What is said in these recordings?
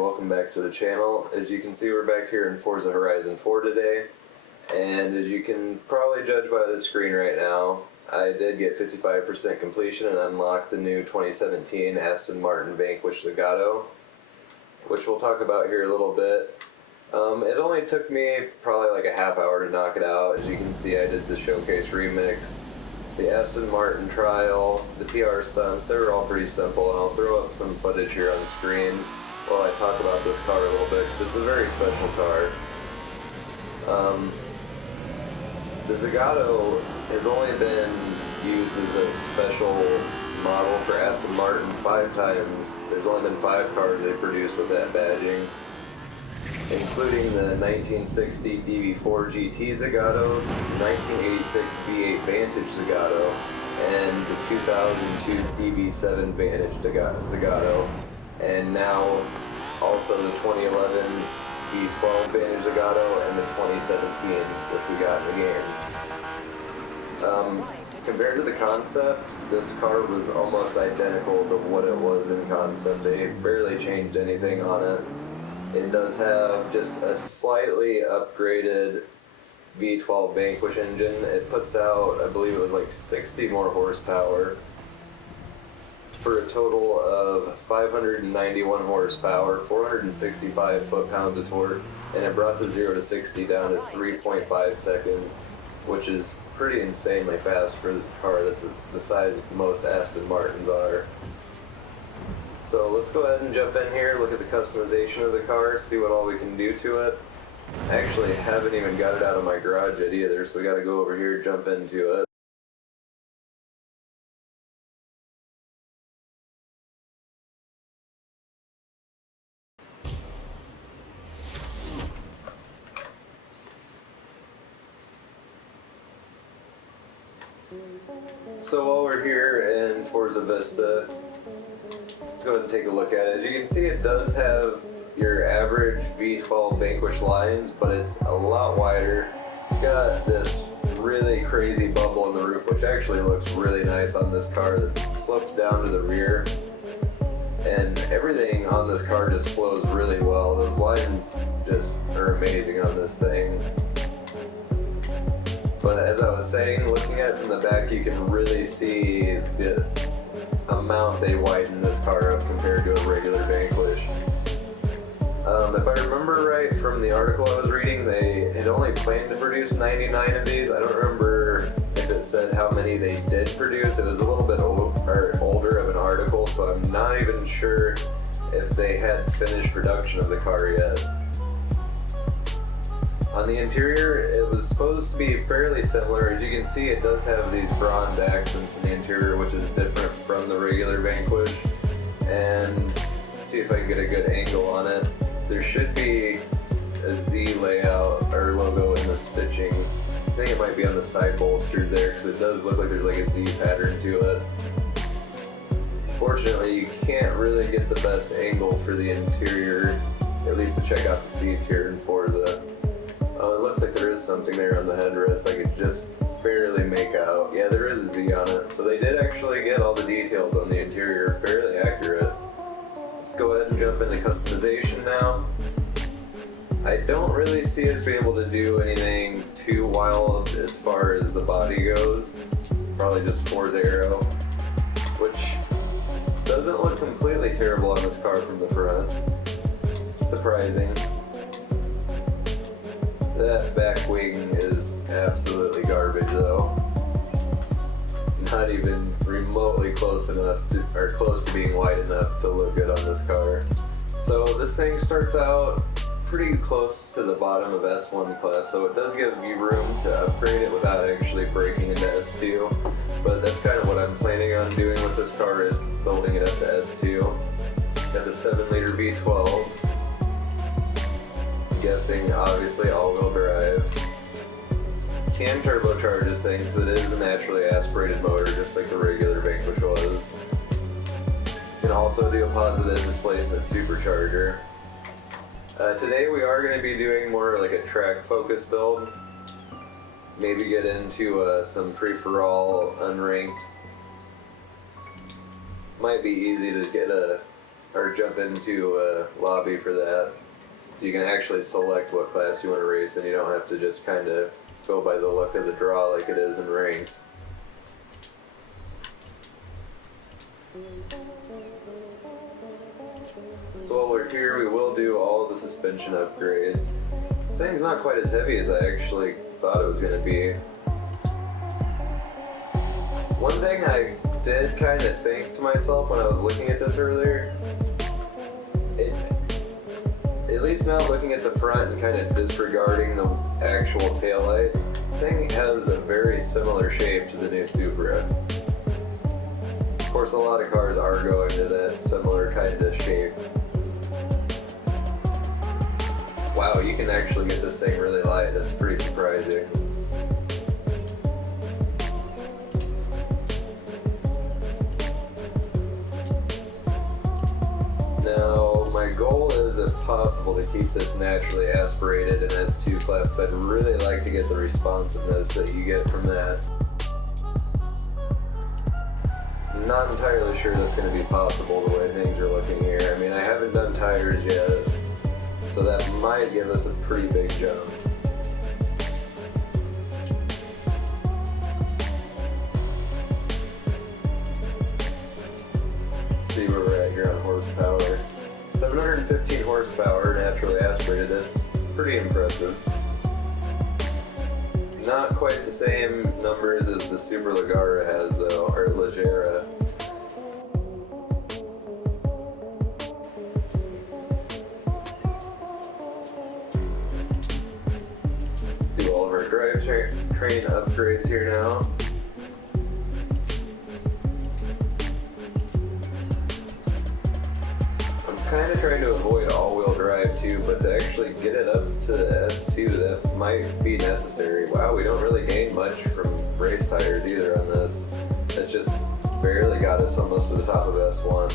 welcome back to the channel. As you can see, we're back here in Forza Horizon 4 today, and as you can probably judge by the screen right now, I did get 55% completion and unlocked the new 2017 Aston Martin Vanquish Zagato, which we'll talk about here a little bit. It only took me probably like a half hour to knock it out. As you can see, I did the showcase remix, the Aston Martin trial, the PR stunts. They were all pretty simple, and I'll throw up some footage here on screen while I talk about this car a little bit, because it's a very special car. The Zagato has only been used as a special model for Aston Martin 5 times. There's only been 5 cars they produced with that badging, including the 1960 DB4 GT Zagato, 1986 V8 Vanquish Zagato, and the 2002 DB7 Vanquish Zagato, and now also the 2011 V12 Vanquish Zagato and the 2017, which we got in the game. Compared to the concept, this car was almost identical to what it was in concept. They barely changed anything on it. It does have just a slightly upgraded V12 Vanquish engine. It puts out, I believe it was like 60 more horsepower for a total of 591 horsepower, 465 foot-pounds of torque, and it brought the 0 to 60 down to 3.5 seconds, which is pretty insanely fast for a car that's the size most Aston Martins are. So let's go ahead and jump in here, look at the customization of the car, see what all we can do to it. I actually haven't even got it out of my garage yet either, so we gotta go over here, jump into it. So while we're here in Forza Vista, let's go ahead and take a look at it. As you can see, it does have your average V12 Vanquish lines, but it's a lot wider. It's got this really crazy bubble in the roof, which actually looks really nice on this car that slopes down to the rear. And everything on this car just flows really well. Those lines just are amazing on this thing. But as I was saying, looking at it from the back, you can really see the amount they widen this car up compared to a regular Vanquish. If I remember right from the article I was reading, they had only planned to produce 99 of these. I don't remember if it said how many they did produce. It was a little bit older of an article, so I'm not even sure if they had finished production of the car yet. On the interior, it was supposed to be fairly similar. As you can see, it does have these bronze accents in the interior, which is different from the regular Vanquish. And let's see if I can get a good angle on it. There should be a Z layout or logo in the stitching. I think it might be on the side bolsters there, because it does look like there's like a Z pattern to it. Fortunately, you can't really get the best angle for the interior, at least to check out the seats here in Forza. It looks like there is something there on the headrest I could just barely make out. Yeah, there is a Z on it, so they did actually get all the details on the interior fairly accurate. Let's go ahead and jump into customization now. I don't really see us being able to do anything too wild as far as the body goes. Probably just Forza Aero, which doesn't look completely terrible on this car from the front. Surprising. That back wing is absolutely garbage though. Not even remotely close enough to, or close to being wide enough to look good on this car. So this thing starts out pretty close to the bottom of S1 class, so it does give you room to upgrade it without actually breaking into S2. But that's kind of what I'm planning on doing with this car, is building it up to S2. Got the 7-liter V12. Guessing obviously all-wheel drive. Can turbocharge this thing because it is a naturally aspirated motor, just like the regular Vanquish was. Can also do a positive displacement supercharger. Today we are going to be doing more like a track focus build. Maybe get into some free-for-all unranked. Might be easy to get a or jump into a lobby for that. So you can actually select what class you want to race, and you don't have to just kind of go by the luck of the draw like it is in ring. So while we're here, we will do all of the suspension upgrades. This thing's not quite as heavy as I actually thought it was going to be. One thing I did kind of think to myself when I was looking at this earlier, at least now looking at the front and kind of disregarding the actual taillights, this thing has a very similar shape to the new Supra. Of course, a lot of cars are going to that similar kind of shape. Wow, you can actually get this thing really light. That's pretty surprising. Now, my goal is, if possible, to keep this naturally aspirated in S2 class, because I'd really like to get the responsiveness that you get from that. I'm not entirely sure that's going to be possible the way things are looking here. I mean, I haven't done tires yet, so that might give us a pretty big jump. Let's see where we're at here on horsepower. 715 horsepower, naturally aspirated. That's pretty impressive. Not quite the same numbers as the Super Leggera has, though, or Leggera. Do all of our drivetrain upgrades here now. Kind of trying to avoid all-wheel drive too, but to actually get it up to S2, that might be necessary. Wow, we don't really gain much from race tires either on this. It's just barely got us almost to the top of S1.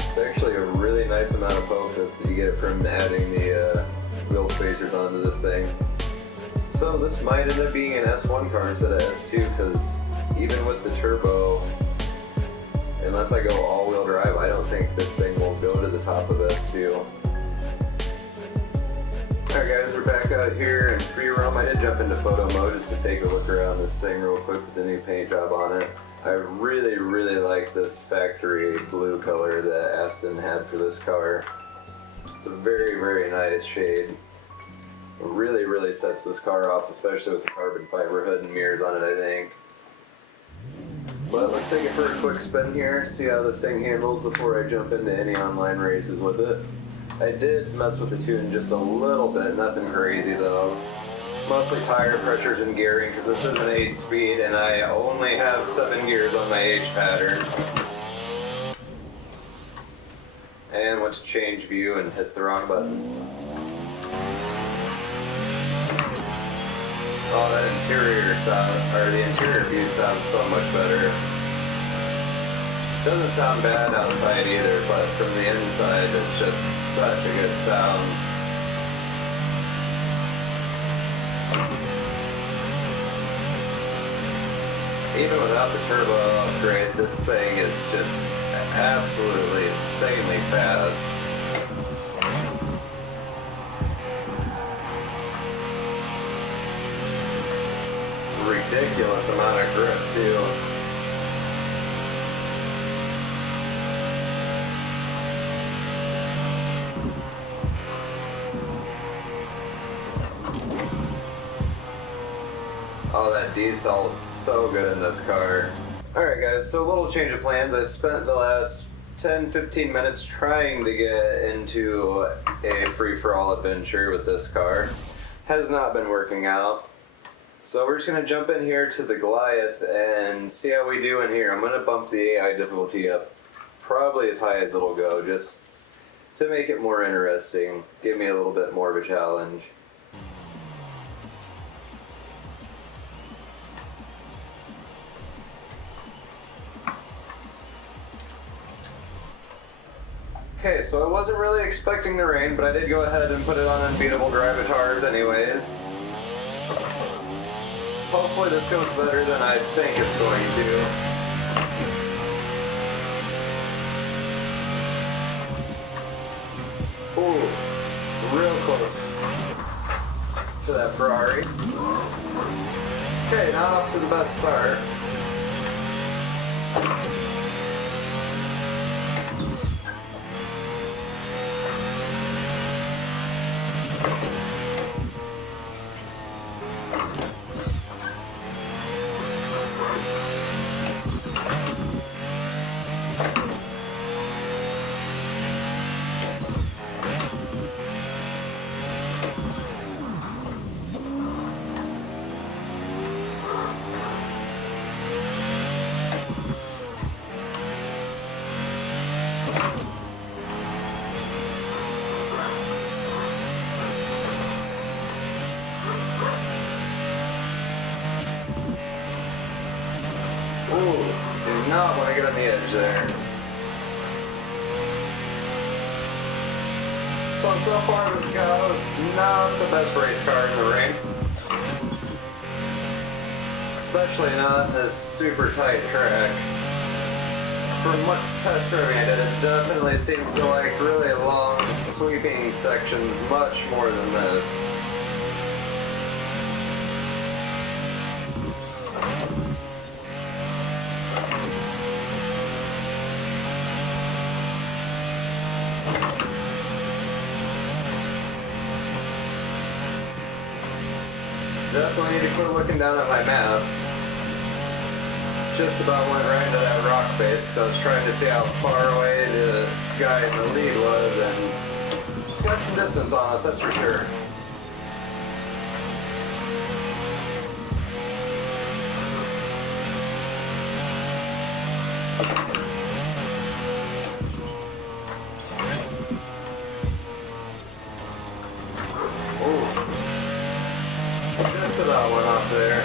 It's actually a really nice amount of poke that you get from adding the wheel spacers onto this thing. So this might end up being an S1 car instead of S2, because even with the turbo, unless I go all-wheel drive, I don't think this thing will go to the top of S2. Alright guys, we're back out here in free roam. I did jump into photo mode just to take a look around this thing real quick with the new paint job on it. I really, really like this factory blue color that Aston had for this car. It's a very, very nice shade. It really, really sets this car off, especially with the carbon fiber hood and mirrors on it, I think. But let's take it for a quick spin here, see how this thing handles before I jump into any online races with it. I did mess with the tune just a little bit, nothing crazy though. Mostly tire pressures and gearing, because this is an 8-speed and I only have 7 gears on my H pattern. And went to change view and hit the wrong button. Oh, that interior sound, or the interior view sounds so much better. Doesn't sound bad outside either, but from the inside it's just such a good sound. Even without the turbo upgrade, this thing is just absolutely insanely fast. Ridiculous amount of grip too. Oh, that diesel is so good in this car. Alright guys, so a little change of plans. I spent the last 10-15 minutes trying to get into a free-for-all adventure with this car. Has not been working out. So we're just going to jump in here to the Goliath and see how we do in here. I'm going to bump the AI difficulty up probably as high as it'll go, just to make it more interesting. Give me a little bit more of a challenge. Okay, so I wasn't really expecting the rain, but I did go ahead and put it on Unbeatable Drivatars anyways. Hopefully this goes better than I think it's going to. Ooh, real close to that Ferrari. Okay, not off to the best start. Ooh, do not want to get on the edge there. So far this Zagato's not the best race car in the ring. Especially not in this super tight track. From what test driving I did, it definitely seems to like really long sweeping sections much more than this. Definitely need to quit looking down at my map. Just about went right into that rock face because I was trying to see how far away the guy in the lead was, and he's got some distance on us, that's for sure. Just about went off there.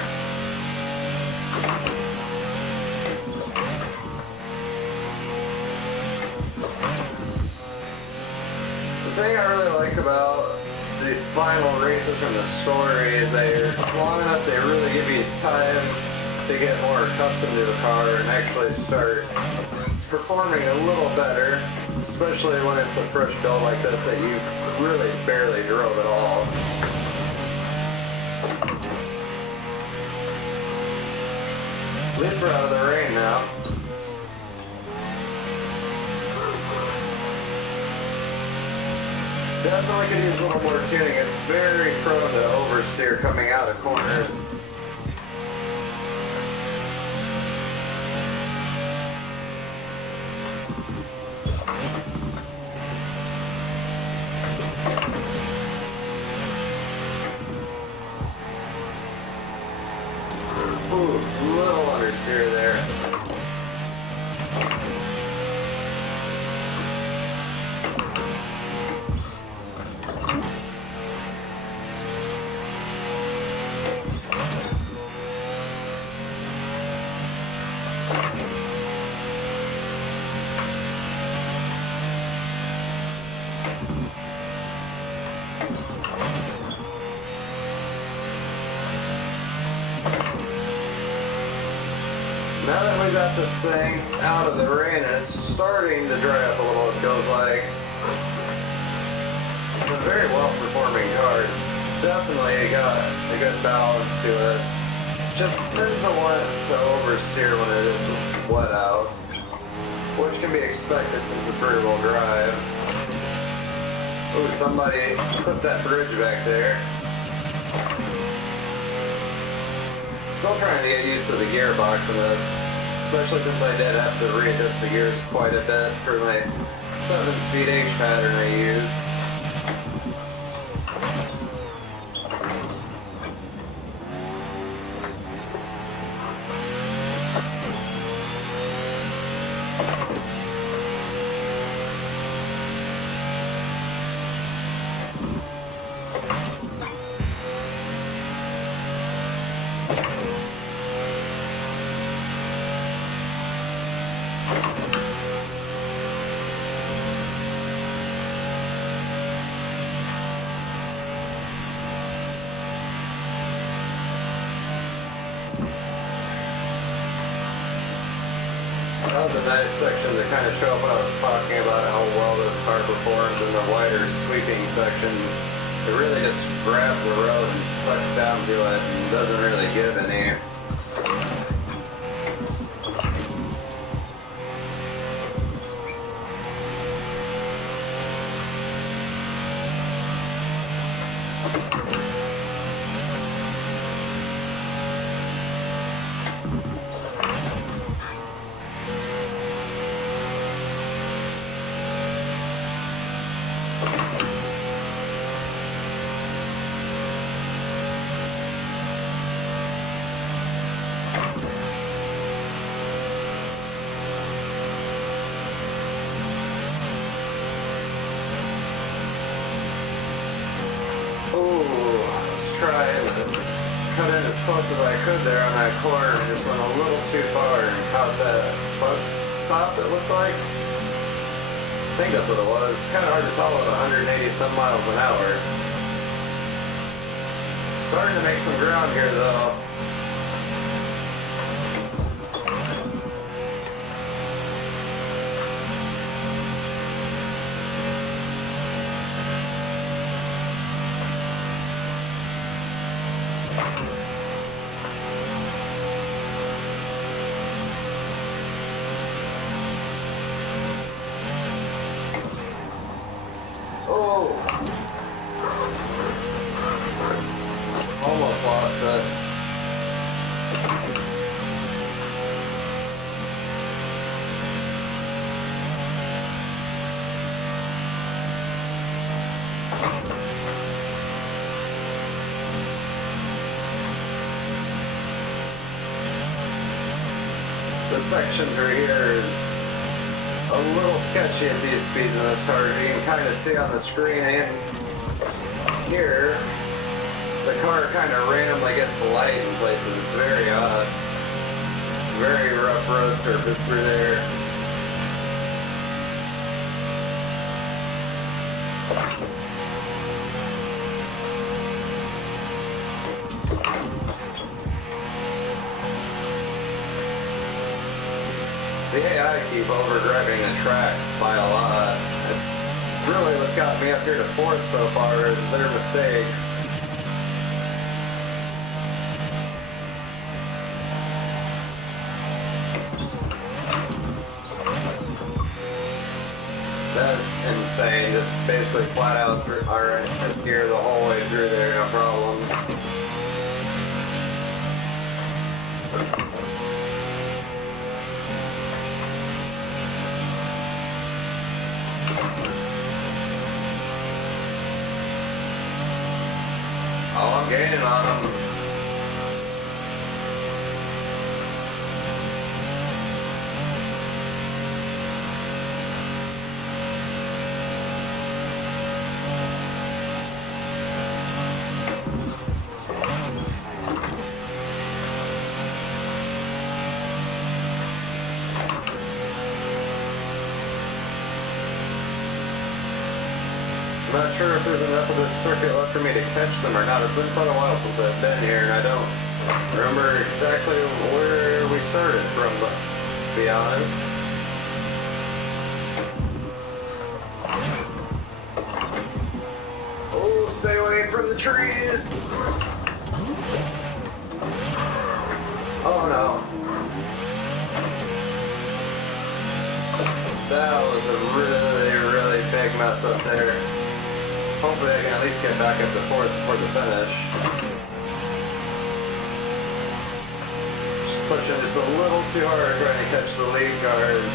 The thing I really like about the final races from the story is they're long enough, they really give you time to get more accustomed to the car and actually start performing a little better, especially when it's a fresh build like this that you really barely drove at all. At least we're out of the rain now. Definitely could use a little more tuning. It's very prone to oversteer coming out of corners. Ooh, little understeer there. Now that we got this thing out of the rain and it's starting to dry up a little, it feels like. It's a very well-performing car. Definitely got a good balance to it. Just tends to want to oversteer when it is wet out, which can be expected since it's rear-wheel drive. Ooh, somebody put that bridge back there. Still trying to get used to the gearbox in this, especially since I did have to readjust the gears quite a bit for my 7-speed H pattern I use. That was a nice section to kind of show up what I was talking about, how well this car performs in the wider sweeping sections. It really just grabs the road and sucks down to it and doesn't really give any. Cut in as close as I could there on that corner, just went a little too far and caught that bus stop, it looked like. I think that's what it was. Kind of hard to tell at 180 some miles an hour. Starting to make some ground here though. Almost lost it. The section through here is a little sketchy at these speeds in this car. You can kind of see on the screen and here the car kind of randomly gets light in places. It's very odd. Very rough road surface through there. The AI keep overdriving the track by a lot. It's really what's got me up here to fourth so far is their mistakes. That's insane. Just basically flat out through our gear the whole way through there, no problem. Oh, I'm gaining on them. I'm not sure if there's enough of this circuit left for me to catch them or not. It's been quite a while since I've been here, and I don't remember exactly where we started from, but to be honest. Oh, stay away from the trees! Oh no. That was a really, really big mess up there. Hopefully I can at least get back up to fourth before the finish. Just pushing just a little too hard trying to catch the lead cars.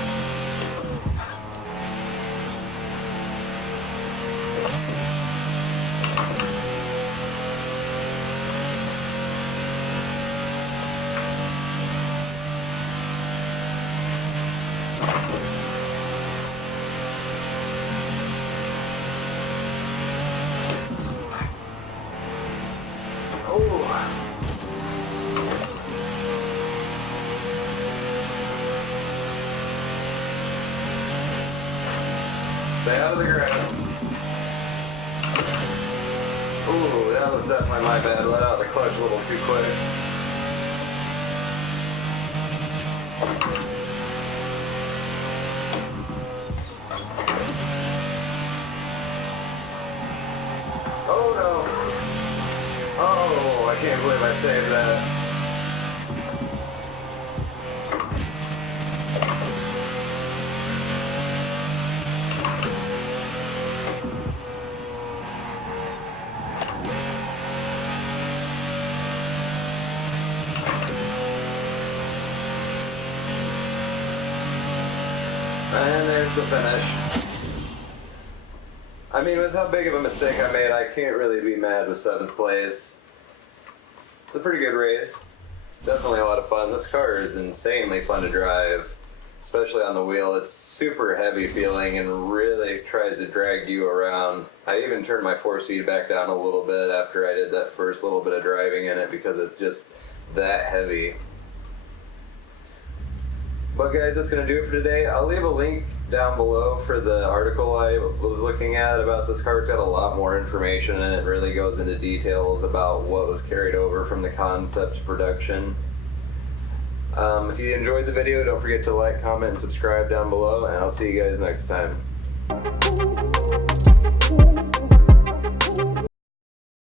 Stay out of the grass. Ooh, that was definitely my bad. Let out the clutch a little too quick. can't believe I saved that. And there's the finish. I mean, with how big of a mistake I made, I can't really be mad with 7th place. It's a pretty good race. Definitely a lot of fun. This car is insanely fun to drive, especially on the wheel. It's super heavy feeling and really tries to drag you around. I even turned my force feed back down a little bit after I did that first little bit of driving in it because it's just that heavy. But guys, that's going to do it for today. I'll leave a link down below for the article I was looking at about this car. It's got a lot more information and it really goes into details about what was carried over from the concept to production. If you enjoyed the video, don't forget to like, comment, and subscribe down below, and I'll see you guys next time.